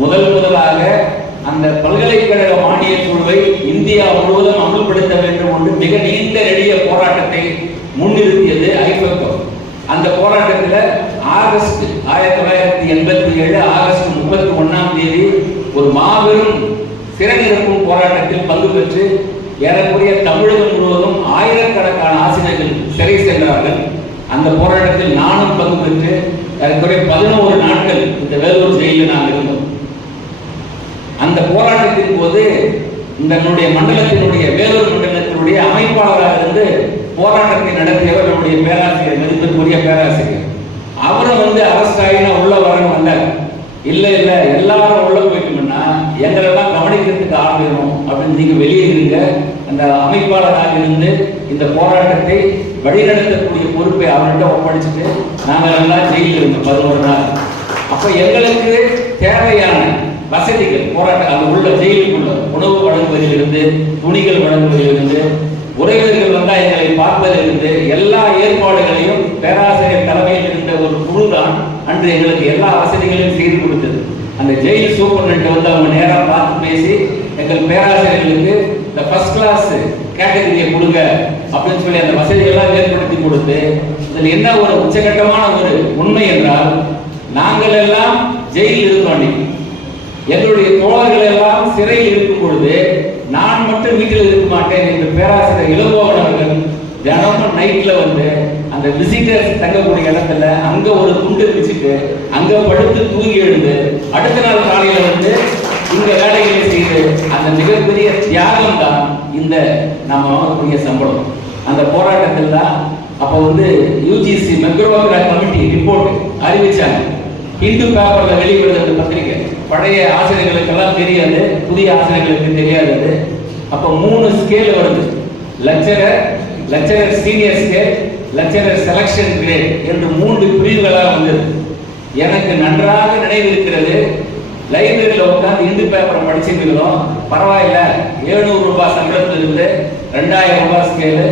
முதலாக அந்த பல்கலைக்கழக மானியக் குழுவை இந்தியா முழுவதும் அமல்படுத்த வேண்டும் என்று மிக நீண்ட நெடிய போராட்டத்தை முன்னிறுத்தியது ஐபெக்கோ. அந்த போராட்டத்தில் ஆகஸ்ட் 1987 ஆகஸ்ட் 31 ஒரு மாபெரும் சிறைநிரப்பும் போராட்டத்தில் பங்கு பெற்று ஏறக்குறைய தமிழகம் முழுவதும் ஆயிரக்கணக்கான ஆசிரியர்கள் சிறை சென்றார்கள். அந்த போராட்டத்தில் நானும் பங்கு பெற்று ஏறக்குறைய 11 நாட்கள் இந்த வேலூர் ஜெயிலில் நான் இருந்தோம். அந்த போராட்டத்தின் போது நம்முடைய மண்டலத்தினுடைய வேலூர் மண்டலத்தினுடைய அமைப்பாளராக இருந்து போராட்டத்தை நடத்தியவர் நம்முடைய பேராசிரியர், மதிப்பிற்குரிய பேராசிரியர். அவரும் அரெஸ்ட் ஆகினா உள்ள வரணும் அல்ல, இல்லை எல்லாரும் உள்ள போயிட்டோம்னா எங்களெல்லாம் கவனிக்கிறதுக்கு ஆள் வேணும் அப்படின்னு நீங்க வெளியே இருங்க. அந்த அமைப்பாளராக இருந்து இந்த போராட்டத்தை வழிநடத்தக்கூடிய பொறுப்பை அவர்கிட்ட ஒப்படைச்சிட்டு நாங்கள் எல்லாம் ஜெயிலில் இருந்தோம் 11 நாள். அப்ப எங்களுக்கு தேவையான வசதிகள் போராட்டம் அது உள்ள ஜெயிலுக்குள்ள உணவு வழங்குவதிலிருந்து துணிகள் வழங்குவதிலிருந்து உறவினர்கள் வந்தால் எங்களை பார்ப்பதிலிருந்து எல்லா ஏற்பாடுகளையும் பேராசிரியர் தலைமையில் இருந்த ஒரு குழு தான் அன்று எங்களுக்கு எல்லா வசதிகளையும் செய்து கொடுத்தது. அந்த ஜெயில் சூப்பர்டென்ட் அவங்க நேராக பார்த்து பேசி எங்கள் பேராசிரியர்களுக்கு இந்த ஃபர்ஸ்ட் கிளாஸ் கேட்டகரியை கொடுங்க அப்படின்னு சொல்லி அந்த வசதிகள்லாம் ஏற்படுத்தி கொடுத்து, இதில் என்ன ஒரு உச்சகட்டமான ஒரு உண்மை என்றால், நாங்கள் எல்லாம் ஜெயிலில் இருந்தோம். எங்களுடைய தோழர்கள் எல்லாம் சிறையில் இருக்கும் பொழுது நான் மட்டும் வீட்டில் இருக்க மாட்டேன் என்று பேராசிரியர் இளங்கோவன் அவர்கள் தினமும் நைட்ல அந்த விசிட்டர்ஸ் தங்கக்கூடிய இடத்துல அங்க ஒரு துண்டு வச்சுட்டு அங்க படுத்து தூங்கி எழுந்து அடுத்த நாள் காலையில இந்த வேலைகளை செய்து அந்த மிகப்பெரிய தியாகம் தான் இந்த நம்ம வாங்கக்கூடிய சம்பளம். அந்த போராட்டத்தில் தான் அப்போ யூஜிசி மெக்ரோகிராஃப் கமிட்டி ரிப்போர்ட் அறிவிச்சாங்க. ஹிந்து பேப்பர்ல வெளிவருது பத்திரிகை. பழைய ஆசிரியர்களுக்கெல்லாம் தெரியாது, புதிய ஆசிரியர்களுக்கு தெரியாது. அப்ப 3 ஸ்கேல் வருது. Lecturer senior scale, lecturer selection grade என்று 3 பிரிவுகளாக வந்தது. எனக்கு நன்றாக நினைவிருக்கிறது. லைப்ரரியில் உட்காந்து இந்து பேப்பரை படிச்சுக்கிறோம். பரவாயில்ல, 700 ரூபாய் சம்பளத்திலிருந்து 2000 ரூபாய் ஸ்கேலு,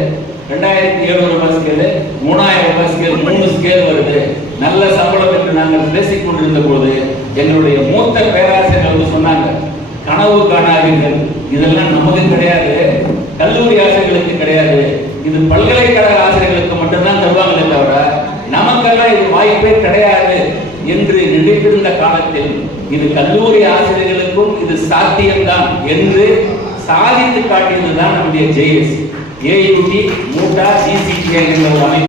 2700 ரூபாய் ஸ்கேலு, 3000 ரூபாய் ஸ்கேல், 3 ஸ்கேல் வருது. நல்ல சம்பளம் என்று நாங்கள் பேசிக் கொண்டிருந்த போது எங்களுடைய மூத்த பேராசிரியர்கள் சொன்னாங்க, கனவு காணாதீர்கள், இதெல்லாம் நமக்கு கிடையாது, கல்லூரி ஆசிரியர்களுக்கு கிடையாது, இது பல்கலைக்கழக ஆசிரியர்களுக்கு மட்டும்தான் தருவாங்களே தவிர நமக்கெல்லாம் இது வாய்ப்பே கிடையாது என்று நினைத்திருந்த காலத்தில் இது கல்லூரி ஆசிரியர்களுக்கும் இது சாத்தியம்தான் என்று சாதித்து காட்டியதுதான் நம்முடைய ஜேஎஸ், ஏயுடி, மூட்டா, டிசிகே என்ற அமைப்பு.